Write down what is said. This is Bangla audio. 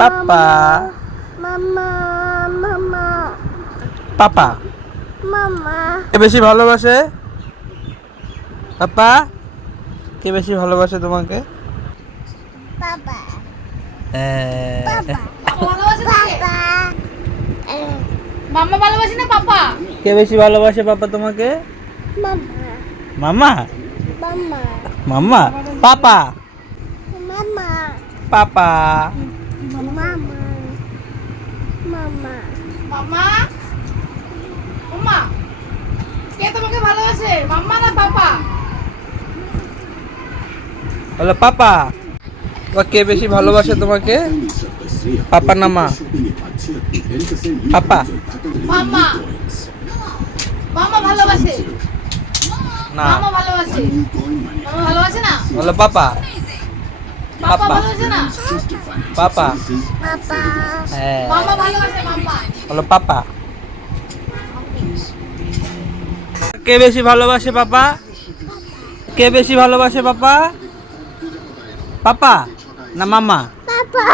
পাপা মামা মামা পাপা মামা কে বেশি ভালোবাসে? পাপা কে বেশি ভালোবাসে তোমাকে? বাবা হ্যাঁ। বাবা মাম্মা ভালোবাসে না পাপা? কে বেশি ভালোবাসে পাপা তোমাকে? মামা মামা মামা মাম্মা পাপা মামা পাপা মামা মামা মাম্মা মাম্মা কে তোমাকে ভালোবাসে, মাম্মা না পাপা? বলো পাপা। কে বেশি ভালোবাসে তোমাকে? পাপা না মা? পাপা মাম্মা মাম্মা ভালোবাসে, না মাম্মা ভালোবাসে, মাম্মা ভালোবাসে না? বলো পাপা পাপা পাপা। ভালোবাসে না? পাপা বাবা হ্যাঁ মাম্মা ভালোবাসে, মাম্মা। বলো পাপা। কে বেশি ভালোবাসে পাপা? কে বেশি ভালোবাসে পাপা? পাপা না মামা? বাবা